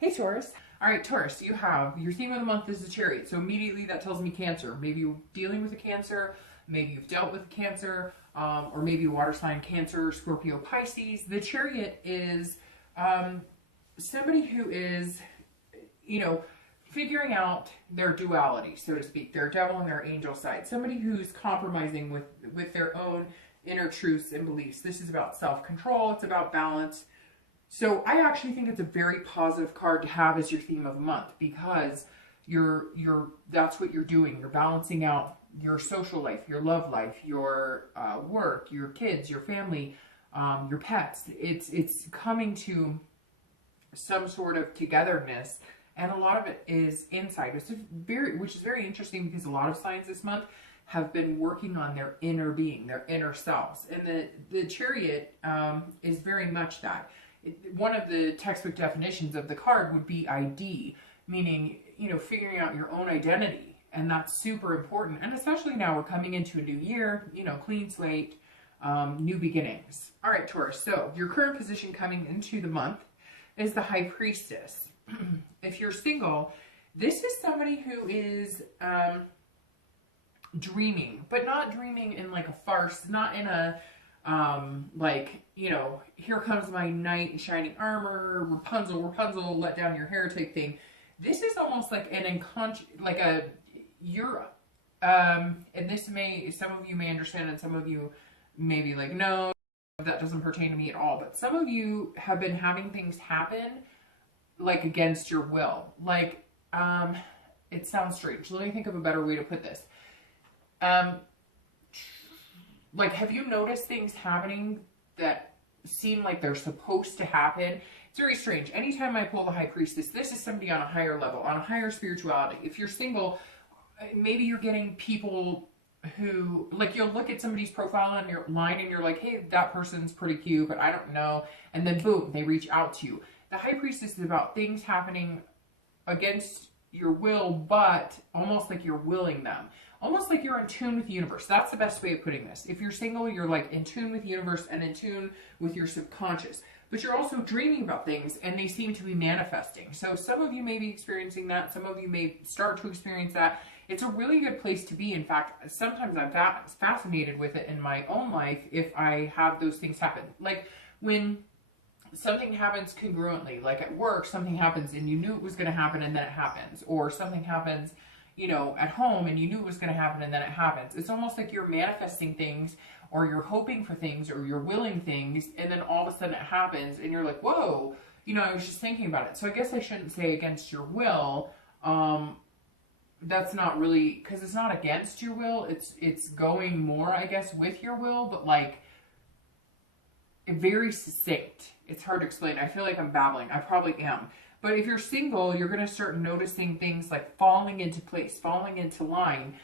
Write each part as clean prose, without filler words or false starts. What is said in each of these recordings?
Hey Taurus. All right, Taurus, you have your theme of the month is the Chariot. So immediately that tells me Cancer. Maybe you're dealing with a Cancer, maybe you've dealt with a Cancer, or maybe water sign Cancer, Scorpio, Pisces. The Chariot is somebody who is, you know, figuring out their duality, so to speak, their devil and their angel side. Somebody who's compromising with their own inner truths and beliefs. This is about self-control. It's about balance. So I actually think it's a very positive card to have as your theme of the month because that's what you're doing. You're balancing out your social life, your love life, your work, your kids, your family, your pets. It's coming to some sort of togetherness, and a lot of it is inside. Which is very interesting because a lot of signs this month have been working on their inner being, their inner selves, and the Chariot is very much that. One of the textbook definitions of the card would be ID, meaning, figuring out your own identity. And that's super important. And especially now we're coming into a new year, clean slate, new beginnings. All right, Taurus. So your current position coming into the month is the High Priestess. If you're single, this is somebody who is dreaming, but not dreaming in like a farce, not in a here comes my knight in shining armor, Rapunzel, let down your hair type thing. This is almost like an unconscious, and this some of you may understand and some of you may be like, no, that doesn't pertain to me at all. But some of you have been having things happen like against your will. It sounds strange. Let me think of a better way to put this. Have you noticed things happening that seem like they're supposed to happen? It's very strange. Anytime I pull the High Priestess, this is somebody on a higher level, on a higher spirituality. If you're single, maybe you're getting people who, you'll look at somebody's profile on your line and you're like, hey, that person's pretty cute, but I don't know. And then boom, they reach out to you. The High Priestess is about things happening against your will, but almost like you're willing them. Almost like you're in tune with the universe. That's the best way of putting this. If you're single, you're in tune with the universe and in tune with your subconscious. But you're also dreaming about things and they seem to be manifesting. So some of you may be experiencing that. Some of you may start to experience that. It's a really good place to be. In fact, sometimes I'm fascinated with it in my own life if I have those things happen. Like when something happens congruently, like at work, something happens and you knew it was going to happen and then it happens. Or something happens at home and you knew it was going to happen and then it happens. It's almost like you're manifesting things or you're hoping for things or you're willing things and then all of a sudden it happens and you're like, whoa, I was just thinking about it. So I guess I shouldn't say against your will. That's not really, because it's not against your will. It's going more, I guess, with your will, but very succinct. It's hard to explain. I feel like I'm babbling. I probably am. But if you're single, you're going to start noticing things like falling into place, falling into line.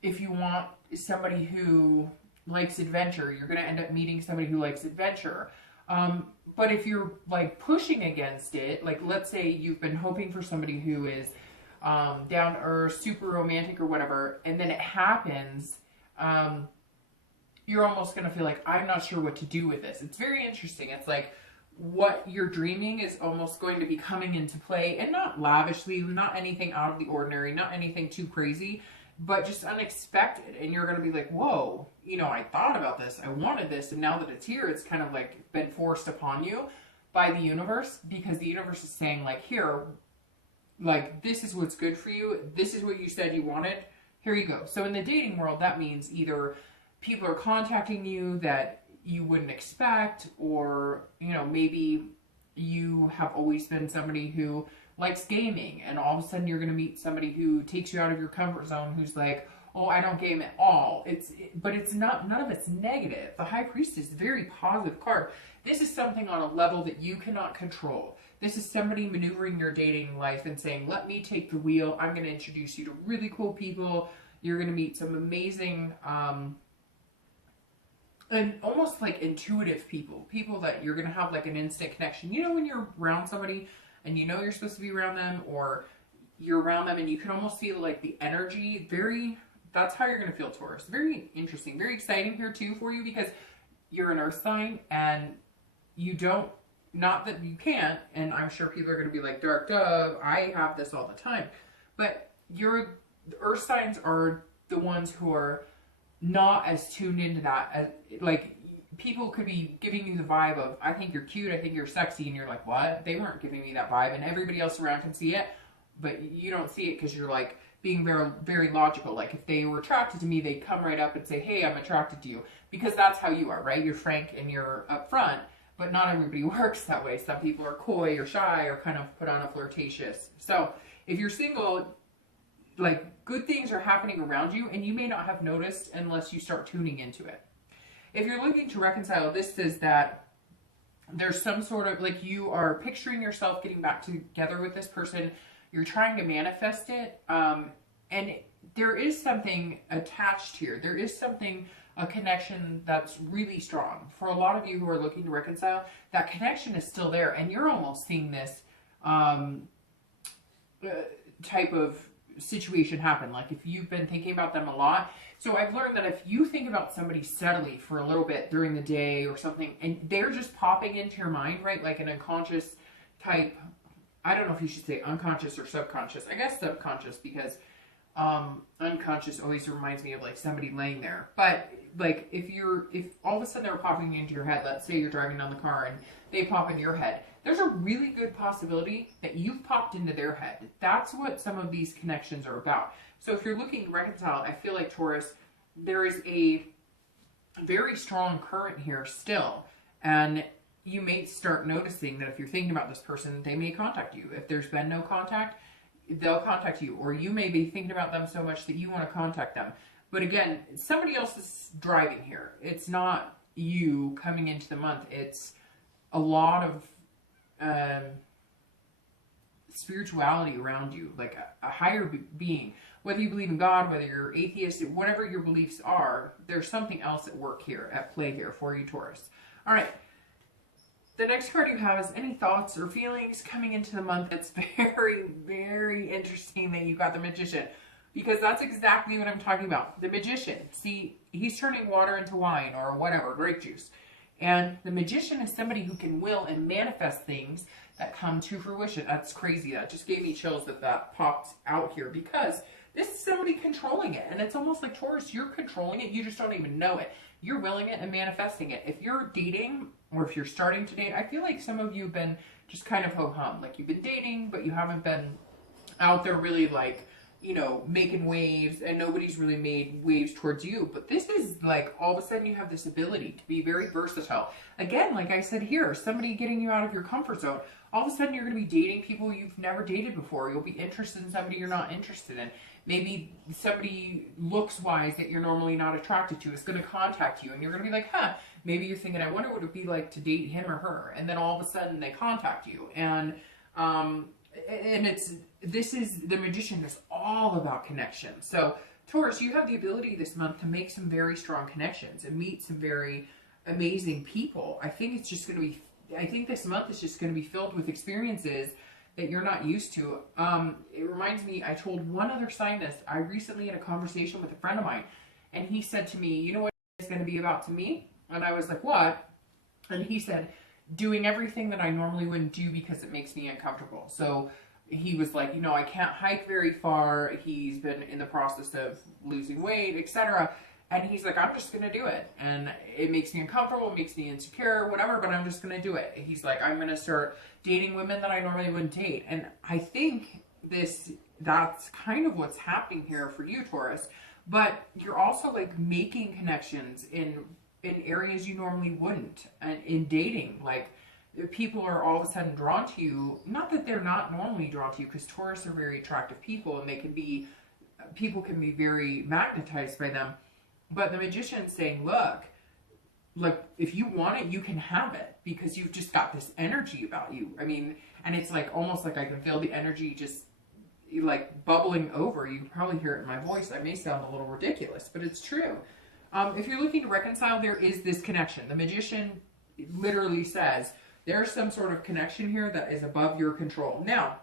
If you want somebody who likes adventure, you're going to end up meeting somebody who likes adventure. But if you're pushing against it, let's say you've been hoping for somebody who is down to earth, super romantic or whatever, and then it happens, you're almost going to feel like, I'm not sure what to do with this. It's very interesting. It's like, what you're dreaming is almost going to be coming into play, and not lavishly, not anything out of the ordinary, not anything too crazy, but just unexpected. And you're going to be like, whoa, I thought about this, I wanted this, and now that it's here, it's kind of been forced upon you by the universe, because the universe is saying here, this is what's good for you, this is what you said you wanted, here you go. So in the dating world, that means either people are contacting you that you wouldn't expect, or maybe you have always been somebody who likes gaming and all of a sudden you're going to meet somebody who takes you out of your comfort zone who's like, oh, I don't game at all. But it's not, none of it's negative. The High Priestess is a very positive card. This is something on a level that you cannot control. This is somebody maneuvering your dating life and saying, let me take the wheel. I'm going to introduce you to really cool people. You're going to meet some amazing and almost intuitive people that you're going to have an instant connection. When you're around somebody and you're supposed to be around them, or you're around them and you can almost feel the energy, that's how you're going to feel, Taurus. Very interesting, very exciting here too for you, because you're an earth sign and you don't not that you can't, and I'm sure people are going to be like, Dark Dove, I have this all the time. But the earth signs are the ones who are not as tuned into that. As, like, people could be giving you the vibe of, I think you're cute, I think you're sexy, and you're like, what? They weren't giving me that vibe, and everybody else around can see it, but you don't see it because you're like being very, very logical. Like, if they were attracted to me, they'd come right up and say, hey, I'm attracted to you, because that's how you are, right? You're frank and you're upfront, but not everybody works that way. Some people are coy or shy or kind of put on a flirtatious. So if you're single, like, good things are happening around you, and you may not have noticed unless you start tuning into it. If you're looking to reconcile, this says that there's some sort of, like, you are picturing yourself getting back together with this person. You're trying to manifest it. And there is something attached here. There is something, a connection that's really strong. For a lot of you who are looking to reconcile, that connection is still there. And you're almost seeing this type of situation happen. Like, if you've been thinking about them a lot. So I've learned that if you think about somebody steadily for a little bit during the day or something, and they're just popping into your mind, right? Like an unconscious type, I don't know if you should say unconscious or subconscious. I guess subconscious, because unconscious always reminds me of like somebody laying there. But like, if all of a sudden they're popping into your head, let's say you're driving down the car and they pop into your head, there's a really good possibility that you've popped into their head. That's what some of these connections are about. So if you're looking to reconcile, I feel like, Taurus, there is a very strong current here still. And you may start noticing that if you're thinking about this person, they may contact you. If there's been no contact, they'll contact you. Or you may be thinking about them so much that you want to contact them. But again, somebody else is driving here. It's not you coming into the month. It's a lot of spirituality around you, like a higher being. Whether you believe in God, whether you're atheist, whatever your beliefs are, there's something else at work here, at play here for you, Taurus. All right. The next card you have is any thoughts or feelings coming into the month. It's very, very interesting that you got the Magician, because that's exactly what I'm talking about. The Magician. See, he's turning water into wine or whatever, grape juice. And the Magician is somebody who can will and manifest things that come to fruition. That's crazy. That just gave me chills that popped out here, because this is somebody controlling it. And it's almost like, Taurus, you're controlling it. You just don't even know it. You're willing it and manifesting it. If you're dating, or if you're starting to date, I feel like some of you have been just kind of ho-hum. Like, you've been dating, but you haven't been out there really, like, you know, making waves, and nobody's really made waves towards you. But this is like, all of a sudden you have this ability to be very versatile. Again, like I said here, somebody getting you out of your comfort zone. All of a sudden you're going to be dating people you've never dated before. You'll be interested in somebody you're not interested in. Maybe somebody looks-wise that you're normally not attracted to is going to contact you, and you're going to be like, huh, maybe you're thinking, I wonder what it would be like to date him or her. And then all of a sudden they contact you. And this is the Magician is all about connection. So Taurus, you have the ability this month to make some very strong connections and meet some very amazing people. I think this month is just going to be filled with experiences that you're not used to. It reminds me, I told one other sign this. I recently had a conversation with a friend of mine, and he said to me, you know what it's going to be about to me? And I was like, what? And he said, doing everything that I normally wouldn't do because it makes me uncomfortable. So he was like, you know, I can't hike very far. He's been in the process of losing weight, etc. And he's like, I'm just going to do it. And it makes me uncomfortable, it makes me insecure, whatever, but I'm just going to do it. He's like, I'm going to start dating women that I normally wouldn't date. And I think that's kind of what's happening here for you, Taurus. But you're also like making connections in areas you normally wouldn't. And in dating, like, people are all of a sudden drawn to you. Not that they're not normally drawn to you, because Taurus are very attractive people, and people can be very magnetized by them. But the Magician's saying, look, like, if you want it, you can have it, because you've just got this energy about you. I mean, and it's like, almost like I can feel the energy just like bubbling over. You can probably hear it in my voice. I may sound a little ridiculous, but it's true. If you're looking to reconcile, there is this connection. The Magician literally says there's some sort of connection here that is above your control. Now,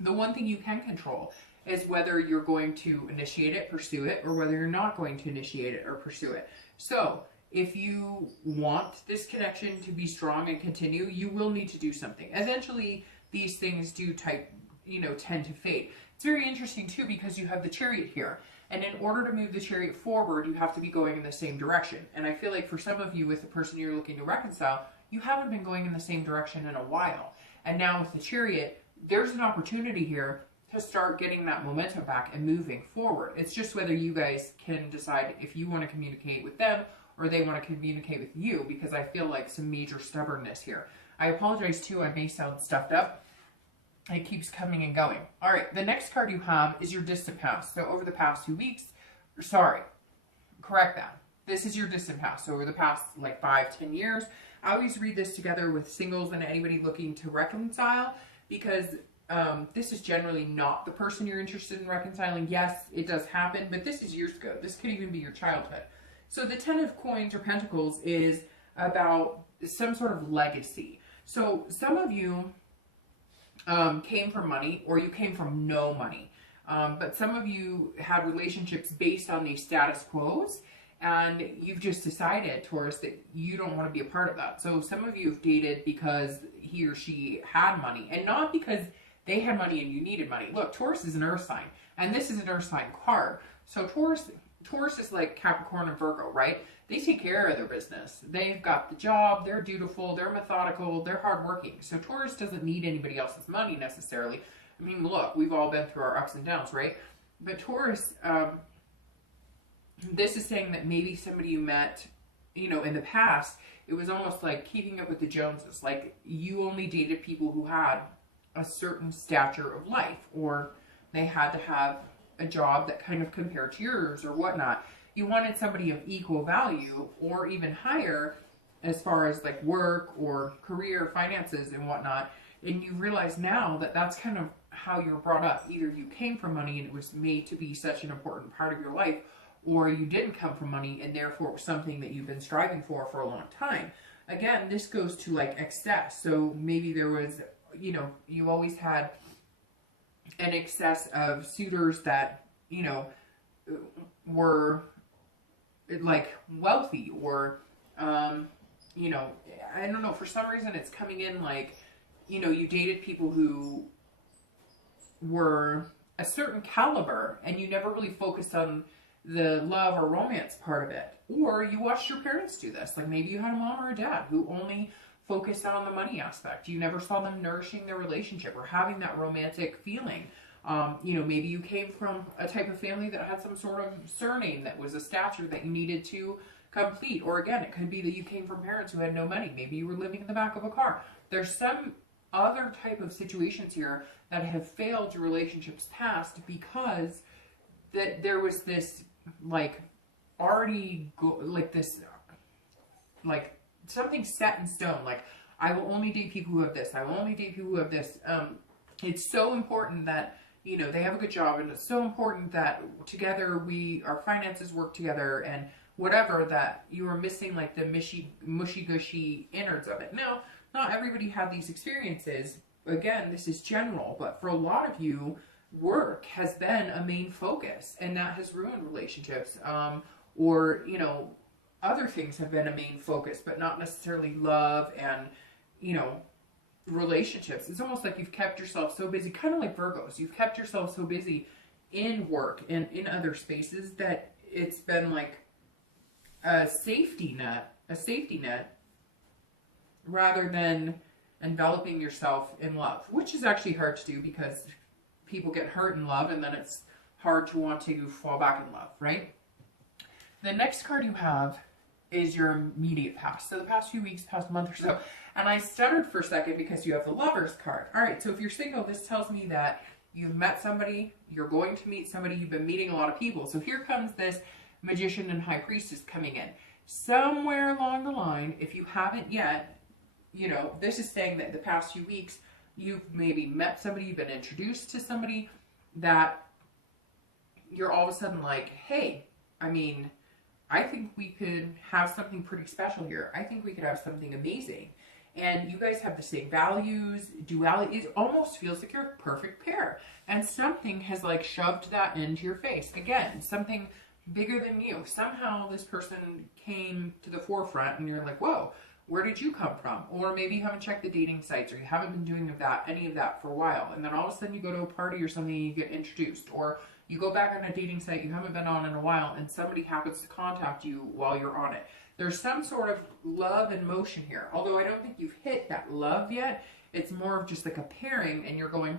the one thing you can control is whether you're going to initiate it, pursue it, or whether you're not going to initiate it or pursue it. So if you want this connection to be strong and continue, you will need to do something. Eventually, these things do tend to fade. It's very interesting too, because you have the Chariot here. And in order to move the Chariot forward, you have to be going in the same direction. And I feel like for some of you, with the person you're looking to reconcile, you haven't been going in the same direction in a while. And now with the Chariot, there's an opportunity here to start getting that momentum back and moving forward. It's just whether you guys can decide if you want to communicate with them or they want to communicate with you, because I feel like some major stubbornness here. I apologize too, I may sound stuffed up. It keeps coming and going. All right, the next card you have is your distant past. So over the past 2 weeks, correct that. This is your distant past. So over the past like 5-10 years, I always read this together with singles and anybody looking to reconcile, because this is generally not the person you're interested in reconciling. Yes, it does happen, but this is years ago. This could even be your childhood. So the 10 of Coins or Pentacles is about some sort of legacy. So some of you came from money, or you came from no money. But some of you had relationships based on these status quos, and you've just decided, Taurus, that you don't want to be a part of that. So some of you have dated because he or she had money, and not because they had money and you needed money. Look, Taurus is an earth sign, and this is an earth sign card. So Taurus is like Capricorn and Virgo, right? They take care of their business. They've got the job, they're dutiful, they're methodical, they're hardworking. So Taurus doesn't need anybody else's money necessarily. I mean, look, we've all been through our ups and downs, right? But Taurus, this is saying that maybe somebody you met, in the past, it was almost like keeping up with the Joneses. Like, you only dated people who had a certain stature of life, or they had to have a job that kind of compared to yours or whatnot. You wanted somebody of equal value or even higher as far as like work or career, finances and whatnot. And you realize now that that's kind of how you were brought up. Either you came from money and it was made to be such an important part of your life, or you didn't come from money and therefore it was something that you've been striving for a long time. Again, this goes to like excess. So maybe there was, you always had an excess of suitors that, were like wealthy, or, I don't know, for some reason it's coming in like, you dated people who were a certain caliber and you never really focused on the love or romance part of it. Or you watched your parents do this. Like maybe you had a mom or a dad who only focused on the money aspect. You never saw them nourishing their relationship or having that romantic feeling. Maybe you came from a type of family that had some sort of surname that was a stature that you needed to complete. Or again, it could be that you came from parents who had no money. Maybe you were living in the back of a car. There's some other type of situations here that have failed your relationships past because that there was this like something set in stone. Like, I will only date people who have this. I will only date people who have this. It's so important that, they have a good job, and it's so important that together our finances work together and whatever, that you are missing like the mushy gushy innards of it. Now, not everybody had these experiences. Again, this is general, but for a lot of you, work has been a main focus, and that has ruined relationships. Or, other things have been a main focus, but not necessarily love and, relationships. It's almost like you've kept yourself so busy, kind of like Virgos. You've kept yourself so busy in work and in other spaces that it's been like a safety net rather than enveloping yourself in love, which is actually hard to do because people get hurt in love and then it's hard to want to fall back in love, right? The next card you have is your immediate past. So the past few weeks, past month or so. And I stuttered for a second because you have the Lovers card. All right, so if you're single, this tells me that you've met somebody, you're going to meet somebody, you've been meeting a lot of people. So here comes this Magician and High Priestess coming in. Somewhere along the line, if you haven't yet, this is saying that the past few weeks, you've maybe met somebody, you've been introduced to somebody that you're all of a sudden like, hey, I think we could have something pretty special here. I think we could have something amazing. And you guys have the same values, duality. It almost feels like you're a perfect pair. And something has like shoved that into your face. Again, something bigger than you. Somehow this person came to the forefront and you're like, whoa, where did you come from? Or maybe you haven't checked the dating sites, or you haven't been doing any of that for a while. And then all of a sudden you go to a party or something and you get introduced. Or you go back on a dating site you haven't been on in a while and somebody happens to contact you while you're on it. There's some sort of love in motion here. Although I don't think you've hit that love yet. It's more of just like a pairing and you're going,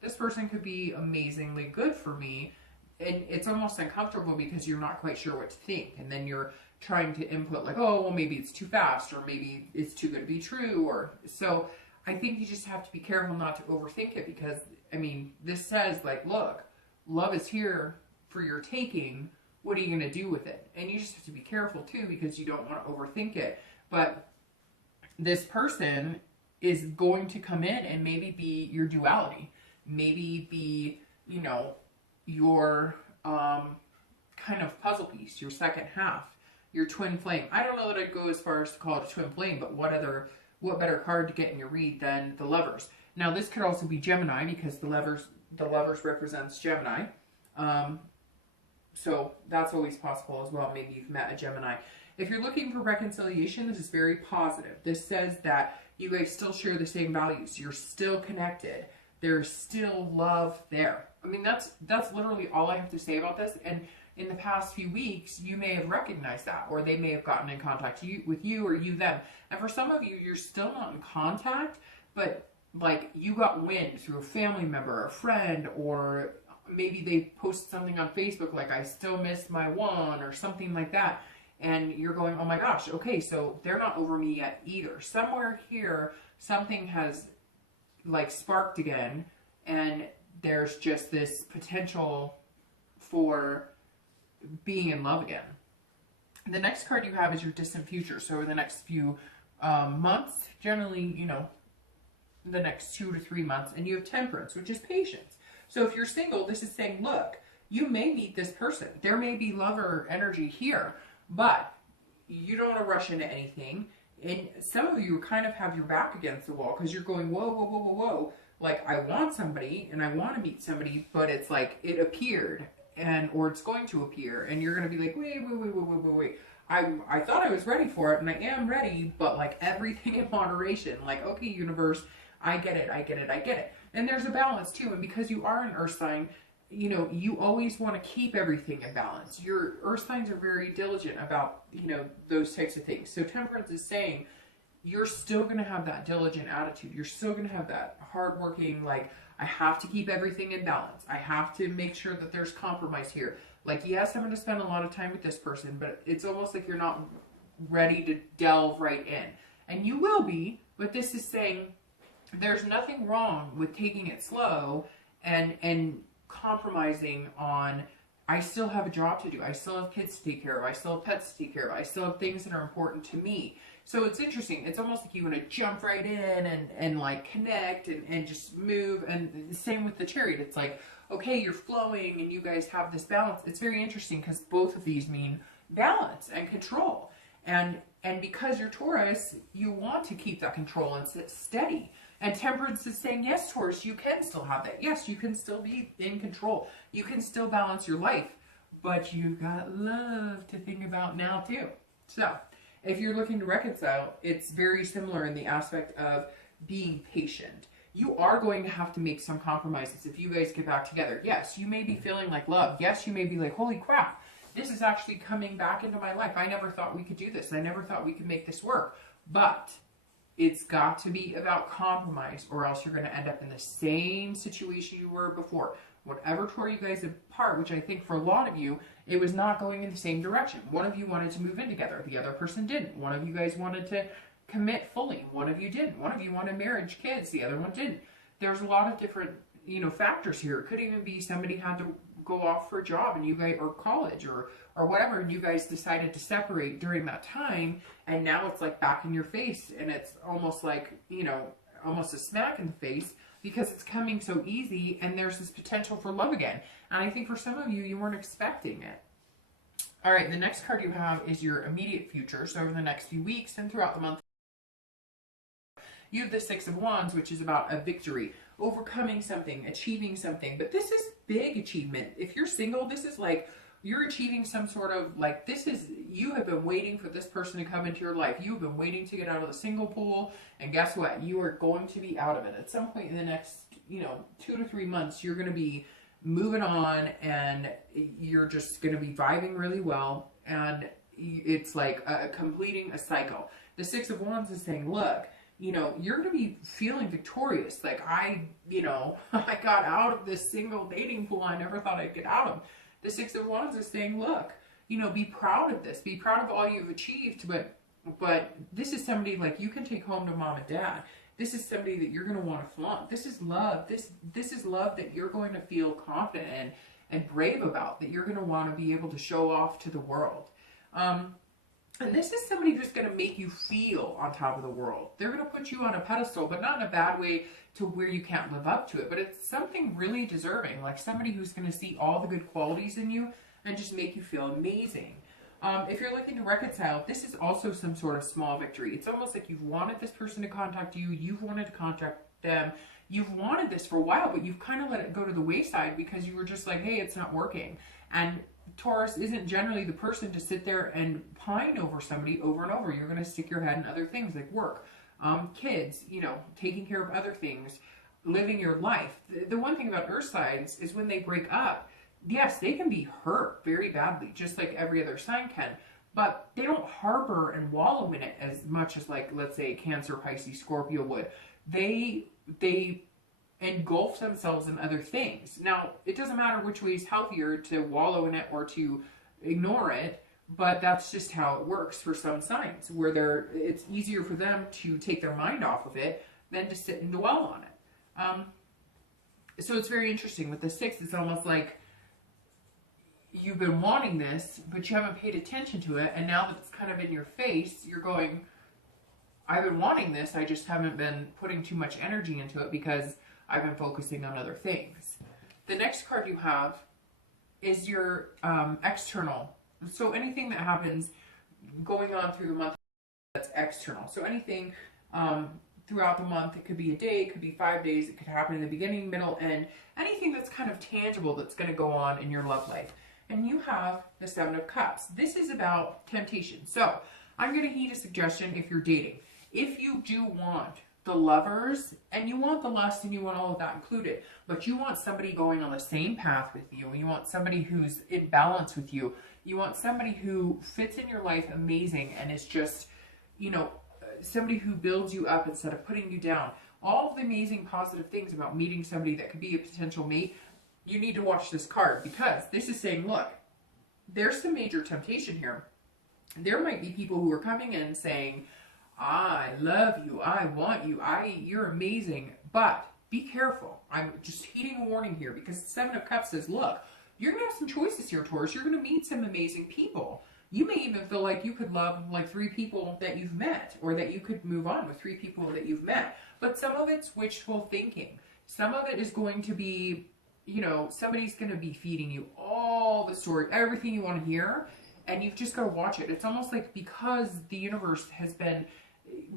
this person could be amazingly good for me. And it's almost uncomfortable because you're not quite sure what to think. And then you're trying to input like, oh, well, maybe it's too fast, or maybe it's too good to be true. Or so I think you just have to be careful not to overthink it, because, I mean, this says like, look, love is here for your taking. What are you going to do with it? And you just have to be careful too, because you don't want to overthink it. But this person is going to come in and maybe be your duality, maybe be, you know, your kind of puzzle piece, your second half, your twin flame. I don't know that I'd go as far as to call it a twin flame, but what better card to get in your read than the Lovers? Now this could also be Gemini, because the Lovers represents Gemini. So that's always possible as well. Maybe you've met a Gemini. If you're looking for reconciliation, this is very positive. This says that you guys still share the same values. You're still connected. There's still love there. I mean, that's literally all I have to say about this. And in the past few weeks, you may have recognized that, or they may have gotten in contact with you, or you them. And for some of you, you're still not in contact, but like you got wind through a family member, a friend, or maybe they posted something on Facebook like, I still miss my one, or something like that. And you're going, oh my gosh, okay, so they're not over me yet either. Somewhere here, something has like sparked again, and there's just this potential for being in love again. The next card you have is your distant future. So in the next few months, generally, you know, the next 2 to 3 months, and you have Temperance, which is patience. So if you're single, this is saying, look, you may meet this person. There may be lover energy here, but you don't want to rush into anything. And some of you kind of have your back against the wall because you're going, whoa, whoa, whoa, whoa, whoa. Like, I want somebody and I want to meet somebody, but it's like it appeared, or it's going to appear, and you're going to be like, wait. I thought I was ready for it, and I am ready, but like everything in moderation. Like, okay, universe, I get it. And there's a balance too. And because you are an earth sign, you know, you always want to keep everything in balance. Your earth signs are very diligent about, you know, those types of things. So Temperance is saying you're still going to have that diligent attitude. You're still going to have that hardworking, like, I have to keep everything in balance. I have to make sure that there's compromise here. Like, yes, I'm going to spend a lot of time with this person, but it's almost like you're not ready to delve right in. And you will be, but this is saying there's nothing wrong with taking it slow and compromising on, I still have a job to do. I still have kids to take care of. I still have pets to take care of. I still have things that are important to me. So it's interesting. It's almost like you want to jump right in and like connect and just move. And the same with the Chariot. It's like, okay, you're flowing and you guys have this balance. It's very interesting because both of these mean balance and control. And because you're Taurus, you want to keep that control and sit steady. And Temperance is saying, yes, Taurus, you can still have that. Yes, you can still be in control. You can still balance your life. But you've got love to think about now too. So if you're looking to reconcile, it's very similar in the aspect of being patient. You are going to have to make some compromises if you guys get back together. Yes, you may be feeling like love. Yes, you may be like, holy crap, this is actually coming back into my life. I never thought we could do this. I never thought we could make this work. But it's got to be about compromise, or else you're going to end up in the same situation you were before. Whatever tore you guys apart, which I think for a lot of you, it was not going in the same direction. One of you wanted to move in together. The other person didn't. One of you guys wanted to commit fully. One of you didn't. One of you wanted marriage, kids. The other one didn't. There's a lot of different, you know, factors here. It could even be somebody had to go off for a job and you guys, or college or whatever, and you guys decided to separate during that time, and now it's like back in your face, and it's almost like, you know, almost a smack in the face because it's coming so easy, and there's this potential for love again. And I think for some of you, you weren't expecting it. All right, the next card you have is your immediate future. So over the next few weeks and throughout the month, you have the Six of Wands, which is about a victory, overcoming something, achieving something. But this is big achievement. If you're single, this is like You're achieving some sort of, like, you have been waiting for this person to come into your life. You have been waiting to get out of the single pool, and guess what? You are going to be out of it. At some point in the next, 2 to 3 months, you're going to be moving on, and you're just going to be vibing really well, and it's like completing a cycle. The Six of Wands is saying, look, you're going to be feeling victorious. Like, I got out of this single dating pool I never thought I'd get out of. The Six of Wands is saying, look, be proud of this. Be proud of all you've achieved, but this is somebody, like, you can take home to mom and dad. This is somebody that you're going to want to flaunt. This is love. This is love that you're going to feel confident in and brave about, that you're going to want to be able to show off to the world. And this is somebody who's going to make you feel on top of the world. They're going to put you on a pedestal, but not in a bad way to where you can't live up to it. But it's something really deserving, like somebody who's going to see all the good qualities in you and just make you feel amazing. If you're looking to reconcile, this is also some sort of small victory. It's almost like you've wanted this person to contact you. You've wanted to contact them. You've wanted this for a while, but you've kind of let it go to the wayside because you were just like, hey, it's not working. And Taurus isn't generally the person to sit there and pine over somebody over and over. You're going to stick your head in other things like work, kids, taking care of other things, living your life. The one thing about earth signs is when they break up, yes, they can be hurt very badly, just like every other sign can, but they don't harbor and wallow in it as much as, like, let's say Cancer, Pisces, Scorpio would. They engulf themselves in other things. Now, it doesn't matter which way is healthier, to wallow in it or to ignore it, but that's just how it works for some signs, where it's easier for them to take their mind off of it than to sit and dwell on it. So it's very interesting. With the 6, it's almost like you've been wanting this, but you haven't paid attention to it, and now that it's kind of in your face, you're going, I've been wanting this, I just haven't been putting too much energy into it because I've been focusing on other things. The next card you have is your external. So anything that happens going on through the month, that's external. So anything throughout the month, it could be a day, it could be 5 days, it could happen in the beginning, middle, end. Anything that's kind of tangible that's going to go on in your love life. And you have the 7 of Cups. This is about temptation. So I'm going to heed a suggestion if you're dating. If you do want the lovers, and you want the lust, and you want all of that included, but you want somebody going on the same path with you, you want somebody who's in balance with you, you want somebody who fits in your life amazing and is just, somebody who builds you up instead of putting you down, all of the amazing positive things about meeting somebody that could be a potential mate, you need to watch this card, because this is saying, look, there's some major temptation here. There might be people who are coming in saying, I love you, I want you, you're amazing, but be careful. I'm just heeding a warning here, because the 7 of Cups says, look, you're going to have some choices here, Taurus. You're going to meet some amazing people. You may even feel like you could love like 3 people that you've met, or that you could move on with 3 people that you've met. But some of it's wishful thinking. Some of it is going to be, somebody's going to be feeding you all the story, everything you want to hear, and you've just got to watch it. It's almost like because the universe has been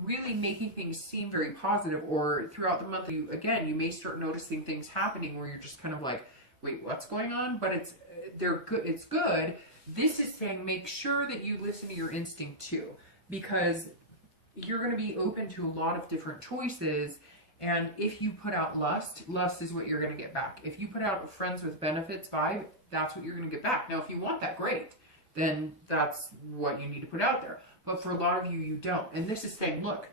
really making things seem very positive, or throughout the month, you may start noticing things happening where you're just kind of like, wait, what's going on? But it's good. This is saying make sure that you listen to your instinct too, because you're going to be open to a lot of different choices. And if you put out lust is what you're going to get back. If you put out friends with benefits vibe, that's what you're going to get back. Now, if you want that, great. Then that's what you need to put out there. But for a lot of you, you don't. And this is saying, look,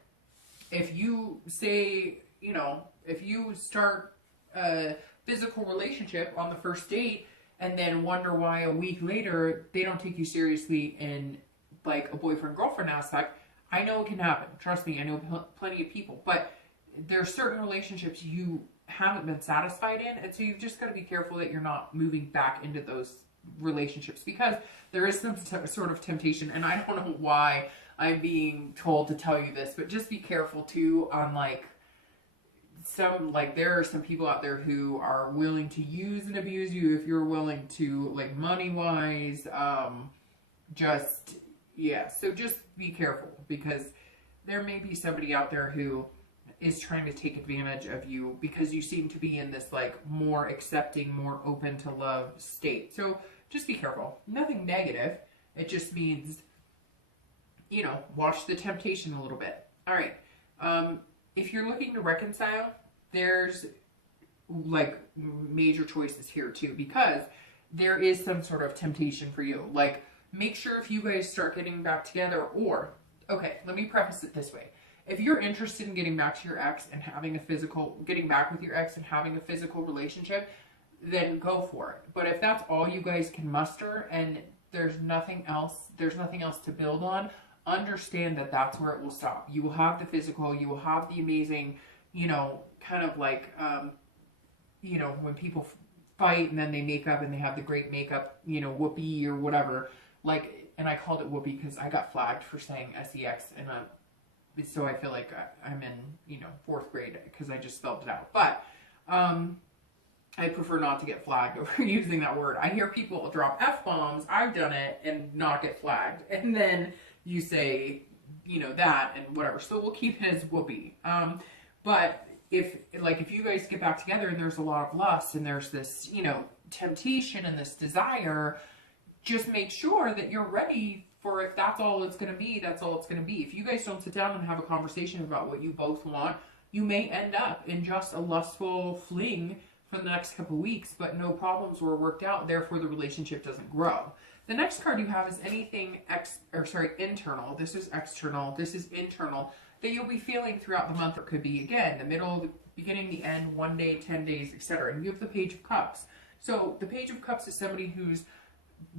if you say, if you start a physical relationship on the first date and then wonder why a week later they don't take you seriously in like a boyfriend-girlfriend aspect, I know it can happen. Trust me, I know plenty of people. But there are certain relationships you haven't been satisfied in, and so you've just got to be careful that you're not moving back into those relationships, because there is some sort of temptation, and I don't know why I'm being told to tell you this, but just be careful too on there are some people out there who are willing to use and abuse you if you're willing to, like, money wise, so just be careful, because there may be somebody out there who is trying to take advantage of you because you seem to be in this like more accepting, more open to love state. So just be careful. Nothing negative. It just means, you know, watch the temptation a little bit. All right. If you're looking to reconcile, there's like major choices here too, because there is some sort of temptation for you. Like, make sure if you guys start getting back together, or, okay, let me preface it this way. If you're interested in getting back to your ex and having a physical, getting back with your ex and having a physical relationship, then go for it. But if that's all you guys can muster and there's nothing else to build on, understand that that's where it will stop. You will have the physical, you will have the amazing, you know, kind of like, you know, when people fight and then they make up and they have the great makeup, you know, whoopee or whatever. Like, and I called it whoopee because I got flagged for saying sex, and so I feel like I'm in, you know, 4th grade because I just spelled it out. But I prefer not to get flagged over using that word. I hear people drop F-bombs. I've done it and not get flagged. And then you say, you know, that and whatever. So we'll keep it as whoopee. But if you guys get back together and there's a lot of lust and there's this, you know, temptation and this desire, just make sure that you're ready for, if that's all it's going to be, that's all it's going to be. If you guys don't sit down and have a conversation about what you both want, you may end up in just a lustful fling for the next couple of weeks, but no problems were worked out, therefore the relationship doesn't grow. The next card you have is anything internal. This is external, this is internal, that you'll be feeling throughout the month. It could be, again, the middle, the beginning, the end, 1 day, 10 days, etc. And you have the Page of Cups. So the Page of Cups is somebody who's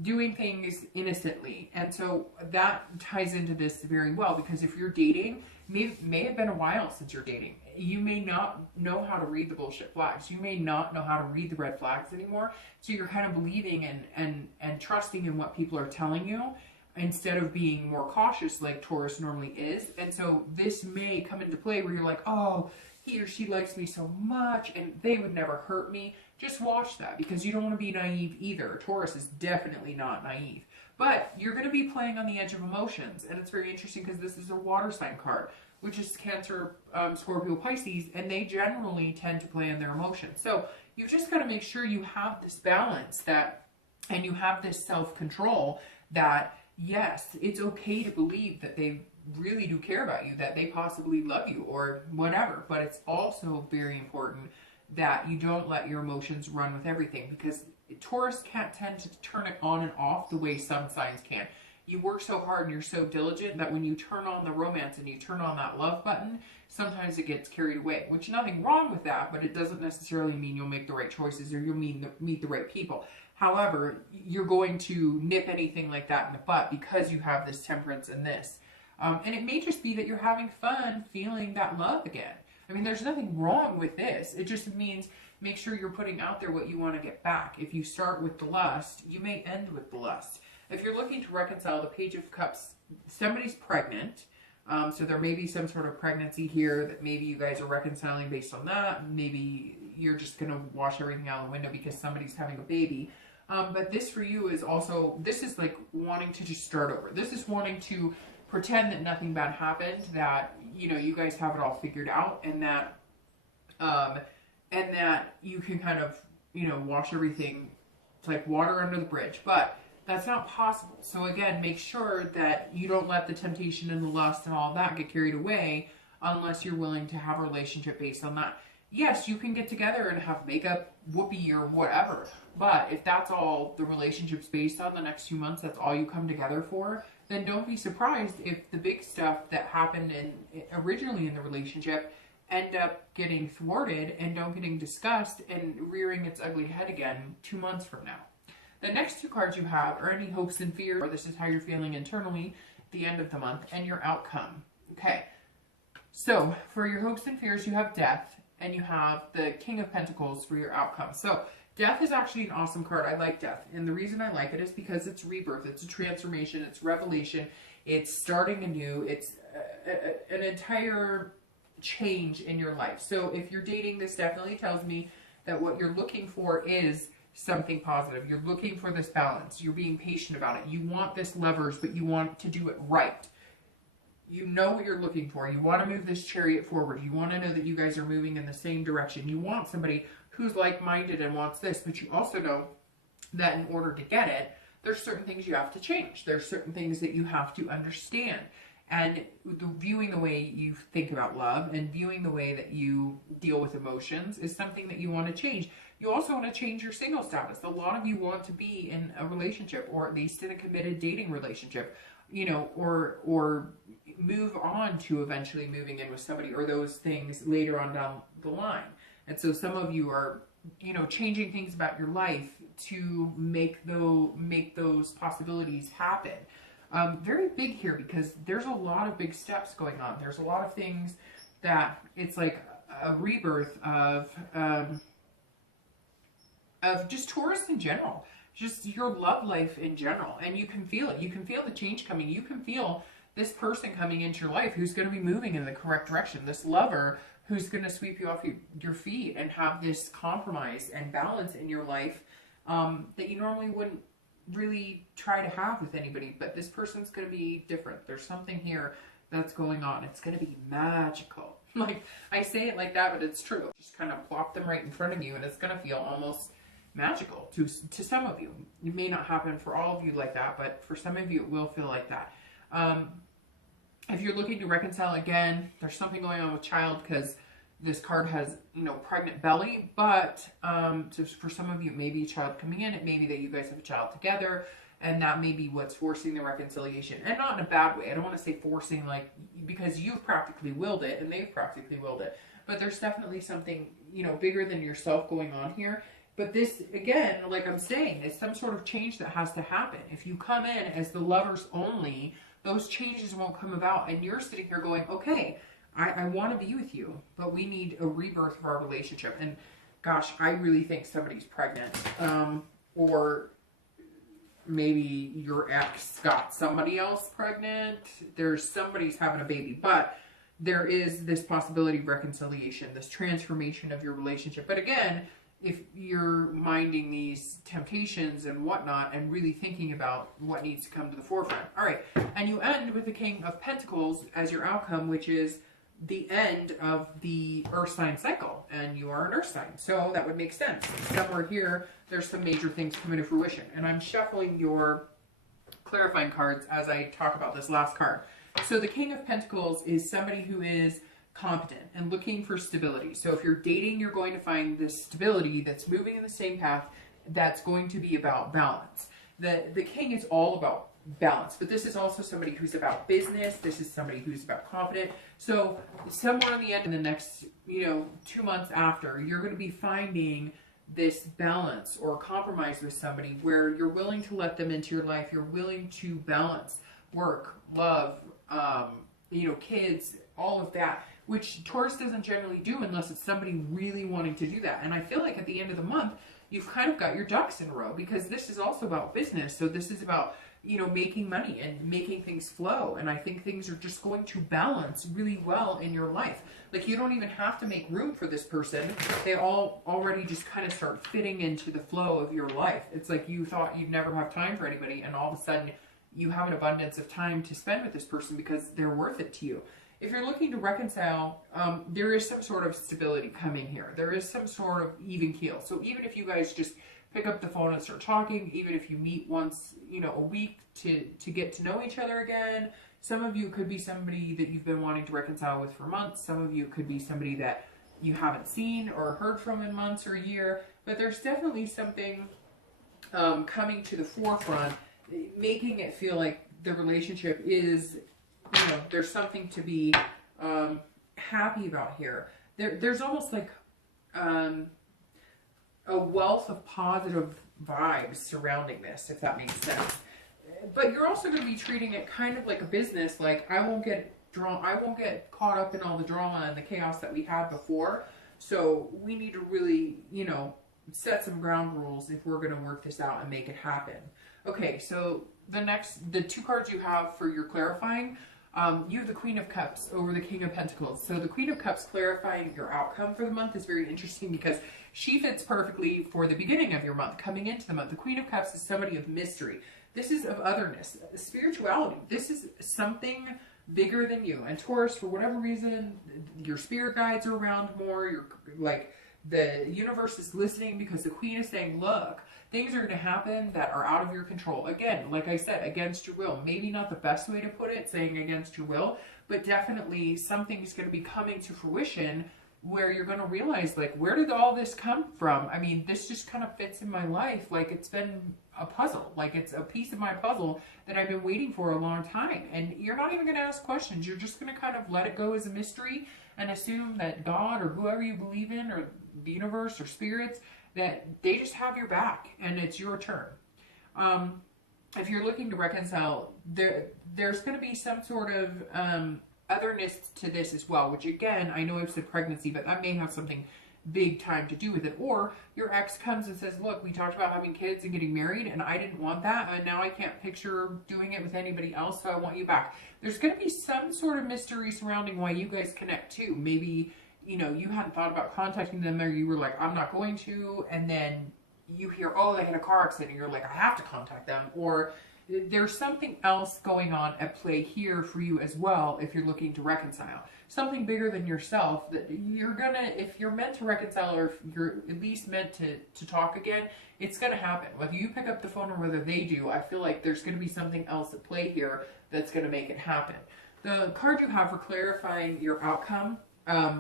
doing things innocently. And so that ties into this very well, because if you're dating, may have been a while since you're dating. You may not know how to read the bullshit flags. You may not know how to read the red flags anymore. So you're kind of believing and trusting in what people are telling you, instead of being more cautious like Taurus normally is. And so this may come into play where you're like, oh, he or she likes me so much and they would never hurt me. Just watch that, because you don't want to be naive either. Taurus is definitely not naive. But you're going to be playing on the edge of emotions. And it's very interesting because this is a water sign card, which is Cancer, Scorpio, Pisces, and they generally tend to play on their emotions. So you just got to make sure you have this balance and you have this self-control that, yes, it's okay to believe that they really do care about you, that they possibly love you or whatever. But it's also very important that you don't let your emotions run with everything, because Taurus can't tend to turn it on and off the way some signs can. You work so hard and you're so diligent that when you turn on the romance and you turn on that love button, sometimes it gets carried away, which nothing wrong with that, but it doesn't necessarily mean you'll make the right choices or you'll meet the right people. However, you're going to nip anything like that in the butt because you have this temperance and this. And it may just be that you're having fun feeling that love again. I mean, there's nothing wrong with this. It just means make sure you're putting out there what you want to get back. If you start with the lust, you may end with the lust. If you're looking to reconcile, the Page of Cups, somebody's pregnant. So there may be some sort of pregnancy here that maybe you guys are reconciling based on that. Maybe you're just going to wash everything out the window because somebody's having a baby. But this for you is also, this is like wanting to just start over. This is wanting to pretend that nothing bad happened, that, you know, you guys have it all figured out, and that you can kind of, you know, wash everything. It's like water under the bridge, but that's not possible. So again, make sure that you don't let the temptation and the lust and all that get carried away unless you're willing to have a relationship based on that. Yes, you can get together and have makeup, whoopee, or whatever, but if that's all the relationship's based on the next 2 months, that's all you come together for, then don't be surprised if the big stuff that happened originally in the relationship end up getting thwarted and don't getting discussed and rearing its ugly head again 2 months from now. The next 2 cards you have are any hopes and fears, or this is how you're feeling internally at the end of the month, and your outcome. Okay, so for your hopes and fears, you have death, and you have the King of Pentacles for your outcome. So death is actually an awesome card. I like death. And the reason I like it is because it's rebirth. It's a transformation. It's revelation. It's starting anew. It's an entire change in your life. So if you're dating, this definitely tells me that what you're looking for is something positive. You're looking for this balance. You're being patient about it. You want this lovers, but you want to do it right. You know what you're looking for. You want to move this chariot forward. You want to know that you guys are moving in the same direction. You want somebody who's like-minded and wants this, but you also know that in order to get it, there's certain things you have to change. There's certain things that you have to understand. And viewing the way you think about love and viewing the way that you deal with emotions is something that you want to change. You also want to change your single status. A lot of you want to be in a relationship, or at least in a committed dating relationship, you know, or move on to eventually moving in with somebody, or those things later on down the line. And so some of you are, you know, changing things about your life to make those possibilities happen. Very big here, because there's a lot of big steps going on. There's a lot of things that it's like a rebirth of just Taurus in general, just your love life in general. And you can feel it. You can feel the change coming. You can feel this person coming into your life who's going to be moving in the correct direction. This lover who's going to sweep you off your feet and have this compromise and balance in your life that you normally wouldn't really try to have with anybody. But this person's going to be different. There's something here that's going on. It's going to be magical. Like, I say it like that, but it's true. Just kind of plop them right in front of you, and it's going to feel almost magical to some of you. It may not happen for all of you like that, but for some of you it will feel like that. If you're looking to reconcile again, there's something going on with child, because this card has, you know, pregnant belly, but so for some of you, it may be a child coming in. It may be that you guys have a child together, and that may be what's forcing the reconciliation. And not in a bad way. I don't want to say forcing, like, because you've practically willed it and they've practically willed it. But there's definitely something, you know, bigger than yourself going on here. But this, again, like I'm saying, is some sort of change that has to happen. If you come in as the lovers only, those changes won't come about. And you're sitting here going, okay, I want to be with you, but we need a rebirth of our relationship. And gosh, I really think somebody's pregnant. Or maybe your ex got somebody else pregnant. There's somebody's having a baby. But there is this possibility of reconciliation, this transformation of your relationship. But again, if you're minding these temptations and whatnot and really thinking about what needs to come to the forefront. All right. And you end with the King of Pentacles as your outcome, which is the end of the Earth sign cycle. And you are an Earth sign. So that would make sense. Somewhere here, there's some major things coming to fruition. And I'm shuffling your clarifying cards as I talk about this last card. So the King of Pentacles is somebody who is competent and looking for stability. So if you're dating, you're going to find this stability that's moving in the same path, that's going to be about balance. The King is all about balance, but this is also somebody who's about business. This is somebody who's about confident. So somewhere in the end, in the next, 2 months after, you're going to be finding this balance or compromise with somebody where you're willing to let them into your life. You're willing to balance work, love, kids, all of that, which Taurus doesn't generally do unless it's somebody really wanting to do that. And I feel like at the end of the month, you've kind of got your ducks in a row, because this is also about business. So this is about, making money and making things flow. And I think things are just going to balance really well in your life. Like, you don't even have to make room for this person. They all already just kind of start fitting into the flow of your life. It's like you thought you'd never have time for anybody, and all of a sudden you have an abundance of time to spend with this person because they're worth it to you. If you're looking to reconcile, there is some sort of stability coming here. There is some sort of even keel. So even if you guys just pick up the phone and start talking, even if you meet once, a week to get to know each other again, some of you could be somebody that you've been wanting to reconcile with for months. Some of you could be somebody that you haven't seen or heard from in months or a year. But there's definitely something coming to the forefront, making it feel like the relationship is, there's something to be happy about here. There's almost like a wealth of positive vibes surrounding this, if that makes sense. But you're also going to be treating it kind of like a business. Like, I won't get caught up in all the drama and the chaos that we had before. So we need to really, set some ground rules if we're going to work this out and make it happen. Okay, so the two cards you have for your clarifying, you have the Queen of Cups over the King of Pentacles. So the Queen of Cups clarifying your outcome for the month is very interesting because she fits perfectly for the beginning of your month, coming into the month. The Queen of Cups is somebody of mystery. This is of otherness, spirituality. This is something bigger than you. And Taurus, for whatever reason, your spirit guides are around more. You're like, The universe is listening because the Queen is saying, look, things are going to happen that are out of your control. Again, like I said, against your will. Maybe not the best way to put it, saying against your will, but definitely something's going to be coming to fruition where you're going to realize, like, where did all this come from? I mean, this just kind of fits in my life. Like, it's been a puzzle. Like, it's a piece of my puzzle that I've been waiting for a long time. And you're not even going to ask questions. You're just going to kind of let it go as a mystery and assume that God or whoever you believe in, or the universe or spirits, that they just have your back and it's your turn. If you're looking to reconcile, there's going to be some sort of otherness to this as well, which again, I know I've said pregnancy, but that may have something big time to do with it. Or your ex comes and says, look, we talked about having kids and getting married and I didn't want that, and now I can't picture doing it with anybody else, so I want you back. There's going to be some sort of mystery surrounding why you guys connect too. Maybe, you know, you hadn't thought about contacting them, or you were like, I'm not going to, and then you hear, oh, they had a car accident, and you're like, I have to contact them. Or there's something else going on at play here for you as well if you're looking to reconcile. Something bigger than yourself that you're gonna, if you're meant to reconcile, or if you're at least meant to talk again, it's gonna happen. Whether you pick up the phone or whether they do, I feel like there's gonna be something else at play here that's gonna make it happen. The card you have for clarifying your outcome,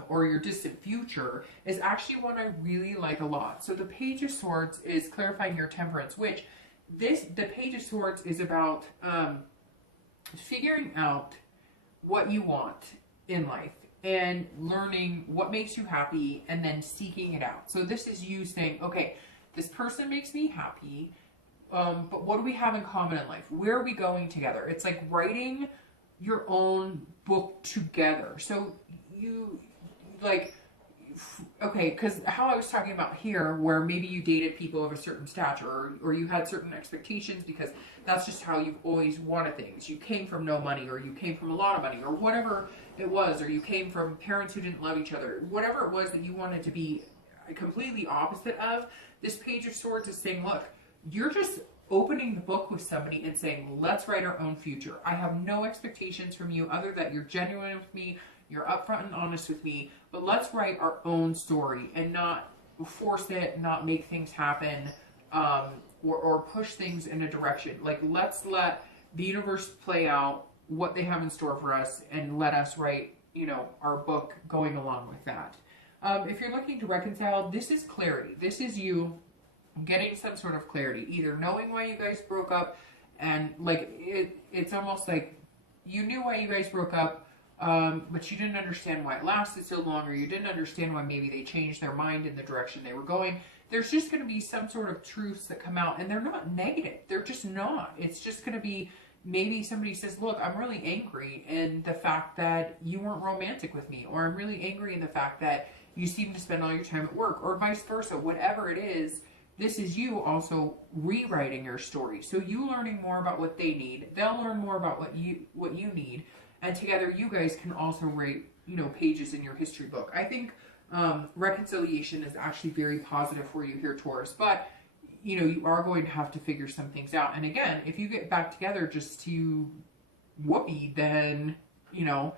or your distant future, is actually one I really like a lot. So the Page of Swords is clarifying your temperance, which the Page of Swords is about figuring out what you want in life and learning what makes you happy and then seeking it out. So this is you saying, okay, this person makes me happy, but what do we have in common in life? Where are we going together? It's like writing your own book together. So you, like, okay, because how I was talking about here, where maybe you dated people of a certain stature, or you had certain expectations because that's just how you've always wanted things. You came from no money, or you came from a lot of money, or whatever it was, or you came from parents who didn't love each other. Whatever it was that you wanted to be completely opposite of, this Page of Swords is saying, look, you're just opening the book with somebody and saying, let's write our own future. I have no expectations from you other that you're genuine with me, you're upfront and honest with me, but let's write our own story and not force it, not make things happen, or push things in a direction. Like, let's let the universe play out what they have in store for us and let us write, you know, our book going along with that. If you're looking to reconcile, this is clarity. This is you getting some sort of clarity, either knowing why you guys broke up, and like it's almost like you knew why you guys broke up, but you didn't understand why it lasted so long, or you didn't understand why maybe they changed their mind in the direction they were going. There's just going to be some sort of truths that come out, and they're not negative. They're just not. It's just going to be, maybe somebody says, look, I'm really angry in the fact that you weren't romantic with me, or I'm really angry in the fact that you seem to spend all your time at work, or vice versa. Whatever it is, this is you also rewriting your story. So you learning more about what they need, they'll learn more about what you need, and together you guys can also write, you know, pages in your history book. I think reconciliation is actually very positive for you here, Taurus, but you know, you are going to have to figure some things out. And again, if you get back together just to whoopee, then, you know,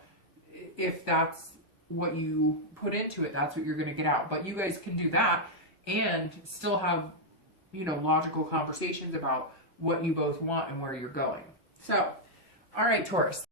if that's what you put into it, that's what you're going to get out. But you guys can do that and still have, you know, logical conversations about what you both want and where you're going. So, all right, Taurus.